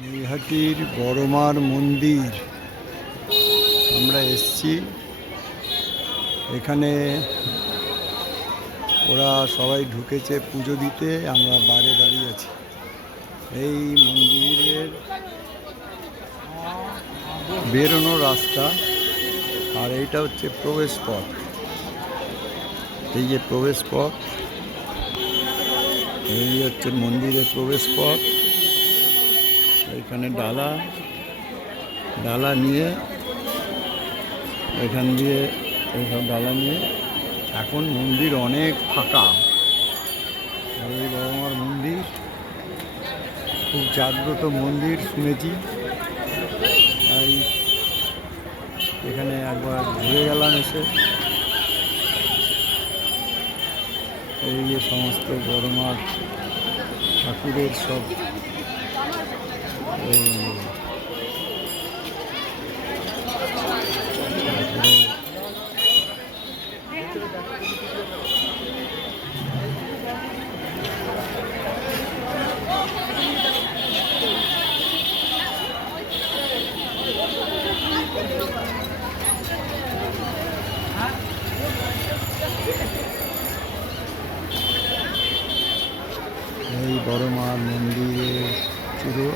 নৈহাটির বড়মার মন্দির আমরা এসছি। এখানে ওরা সবাই ঢুকেছে পুজো দিতে, আমরা বাইরে দাঁড়িয়ে আছি। এই মন্দিরের বেরোনোর রাস্তা, আর এইটা হচ্ছে প্রবেশ পথ। এই যে প্রবেশ পথ, এই হচ্ছে মন্দিরের প্রবেশ পথ। এখানে ডালা নিয়ে এখান দিয়ে এইসব ডালা নিয়ে এখন মন্দির অনেক ফাঁকা। এই বড়মার মন্দির খুব জাগ্রত মন্দির শুনেছি, তাই এখানে একবার ঘুরে গেলাম এসে। এই যে সমস্ত বড়মার ঠাকুরের সব এই বড়মার মন্দিরে পুরো